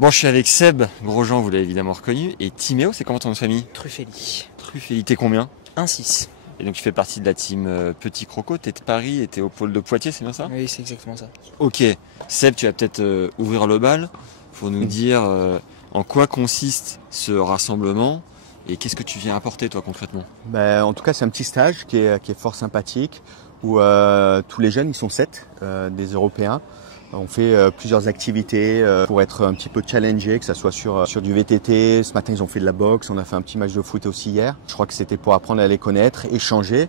Bon, je suis avec Seb, Grosjean, vous l'avez évidemment reconnu, et Timéo, c'est comment ton nom de famille? Truffelli. Truffelli, t'es combien? 1-6. Et donc tu fais partie de la team Petit Croco, t'es de Paris et t'es au pôle de Poitiers, c'est bien ça? Oui, c'est exactement ça. Ok, Seb, tu vas peut-être ouvrir le bal pour nous dire en quoi consiste ce rassemblement et qu'est-ce que tu viens apporter toi concrètement? En tout cas, c'est un petit stage qui est fort sympathique où tous les jeunes, ils sont 7 des Européens. On fait plusieurs activités pour être un petit peu challengé, que ce soit sur du VTT. Ce matin, ils ont fait de la boxe. On a fait un petit match de foot aussi hier. Je crois que c'était pour apprendre à les connaître, échanger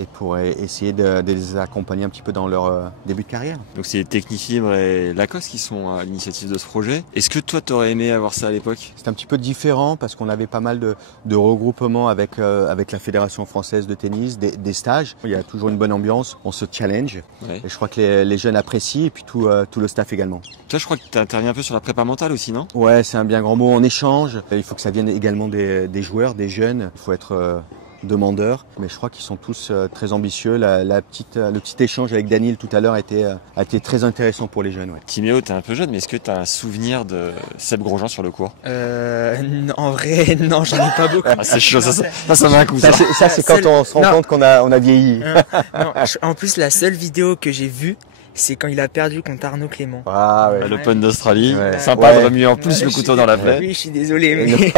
et pour essayer de les accompagner un petit peu dans leur début de carrière. Donc c'est Technifibre et Lacoste qui sont à l'initiative de ce projet. Est-ce que toi t'aurais aimé avoir ça à l'époque? C'est un petit peu différent parce qu'on avait pas mal de regroupements avec la Fédération française de tennis, des stages. Il y a toujours une bonne ambiance, on se challenge. Ouais. Et je crois que les jeunes apprécient et puis tout le staff également. Toi je crois que tu interviens un peu sur la prépa mentale aussi, non? Ouais, c'est un bien grand mot. On échange. Il faut que ça vienne également des joueurs, des jeunes. Il faut être demandeurs, mais je crois qu'ils sont tous très ambitieux. Le petit échange avec Daniel tout à l'heure a été très intéressant pour les jeunes. Ouais. Timéo, t'es un peu jeune, mais est-ce que t'as un souvenir de Seb Grosjean sur le cours? En vrai, non, j'en ai pas beaucoup. Ah, c'est chaud, ça met un coup. Ça, c'est quand on se rend compte qu'on a vieilli. Non, en plus, la seule vidéo que j'ai vue, c'est quand il a perdu contre Arnaud Clément. Ah, ouais. L'Open d'Australie, Ouais. sympa de Ouais. remuer en plus le couteau dans la plaie. Oui, je suis désolé, mais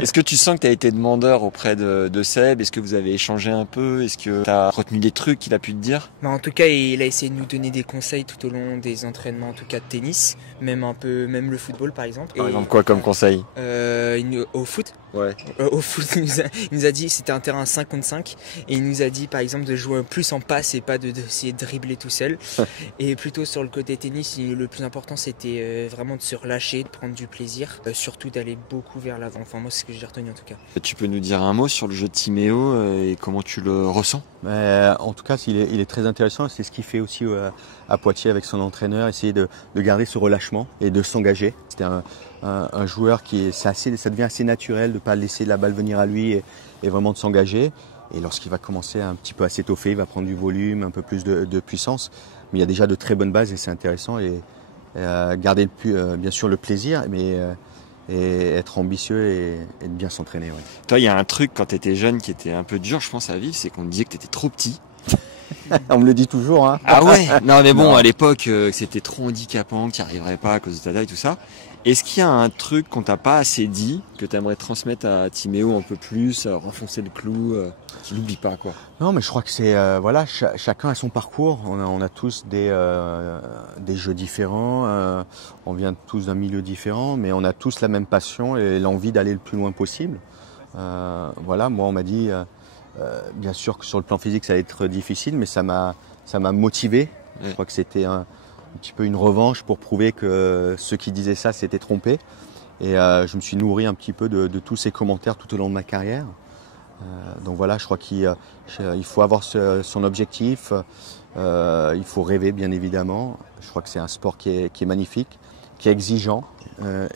Est-ce que tu sens que tu as été demandeur auprès de Seb? Est-ce que vous avez échangé un peu? Est-ce que tu as retenu des trucs qu'il a pu te dire? En tout cas, il a essayé de nous donner des conseils tout au long des entraînements, en tout cas de tennis, même même le football par exemple. Par exemple, quoi comme conseil? Au foot. Ouais. Au foot, il nous a dit, c'était un terrain 5 contre 5, et il nous a dit par exemple de jouer plus en passe et pas d'essayer de dribbler tout seul. Et plutôt sur le côté tennis, le plus important c'était vraiment de se relâcher, de prendre du plaisir, surtout d'aller beaucoup vers l'avant. Enfin moi c'est ce que j'ai retenu en tout cas. Tu peux nous dire un mot sur le jeu de Timéo et comment tu le ressens? En tout cas, il est très intéressant. C'est ce qu'il fait aussi à Poitiers avec son entraîneur, essayer de garder ce relâchement et de s'engager. C'était un joueur ça devient assez naturel de ne pas laisser la balle venir à lui et vraiment de s'engager. Et lorsqu'il va commencer un petit peu à s'étoffer, il va prendre du volume, un peu plus de puissance. Mais il y a déjà de très bonnes bases et c'est intéressant. Et garder bien sûr le plaisir, mais et être ambitieux et de bien s'entraîner. Ouais. Toi, il y a un truc quand tu étais jeune qui était un peu dur, je pense, à vivre, c'est qu'on te disait que tu étais trop petit. On me le dit toujours. Hein. Ah ouais? Non mais bon, Non. à l'époque, c'était trop handicapant, que tu n'y arriverais pas à cause de ta taille, tout ça. Est-ce qu'il y a un truc qu'on t'a pas assez dit, que tu aimerais transmettre à Timéo un peu plus, renfoncer le clou, qu'il n'oublie pas quoi? Non, mais je crois que c'est chacun a son parcours. On a tous des jeux différents. On vient tous d'un milieu différent, mais on a tous la même passion et l'envie d'aller le plus loin possible. Moi on m'a dit, bien sûr que sur le plan physique ça allait être difficile, mais ça m'a motivé. Ouais. Je crois que c'était un petit peu une revanche pour prouver que ceux qui disaient ça s'étaient trompés. Et je me suis nourri un petit peu de tous ces commentaires tout au long de ma carrière. Donc voilà, je crois qu'il faut avoir son objectif, il faut rêver bien évidemment. Je crois que c'est un sport qui est magnifique, qui est exigeant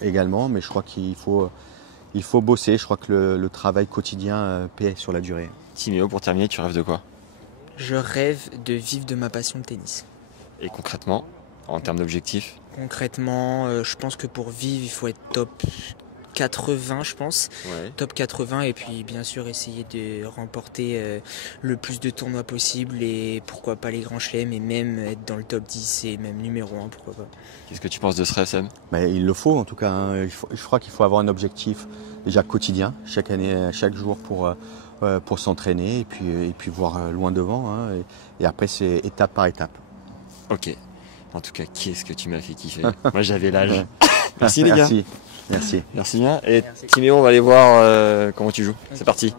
également, mais je crois qu'il faut bosser. Je crois que le travail quotidien paie sur la durée. Timéo, pour terminer, tu rêves de quoi? Je rêve de vivre de ma passion de tennis. Et concrètement, en termes d'objectifs? Concrètement, je pense que pour vivre, il faut être top 80, je pense. Ouais. Top 80 et puis bien sûr essayer de remporter le plus de tournois possible et pourquoi pas les grands chelems et même être dans le top 10 et même numéro 1, pourquoi pas. Qu'est-ce que tu penses de ce rêve, Sam? Mais il le faut en tout cas. Hein. Je crois qu'il faut avoir un objectif déjà quotidien, chaque année, chaque jour pour s'entraîner et puis voir loin devant. Hein. Et après c'est étape par étape. Ok. En tout cas, qu'est-ce que tu m'as fait kiffer. Moi, j'avais l'âge. Merci les gars. Merci. Merci bien. Et Merci. Timéo, on va aller voir comment tu joues. C'est parti.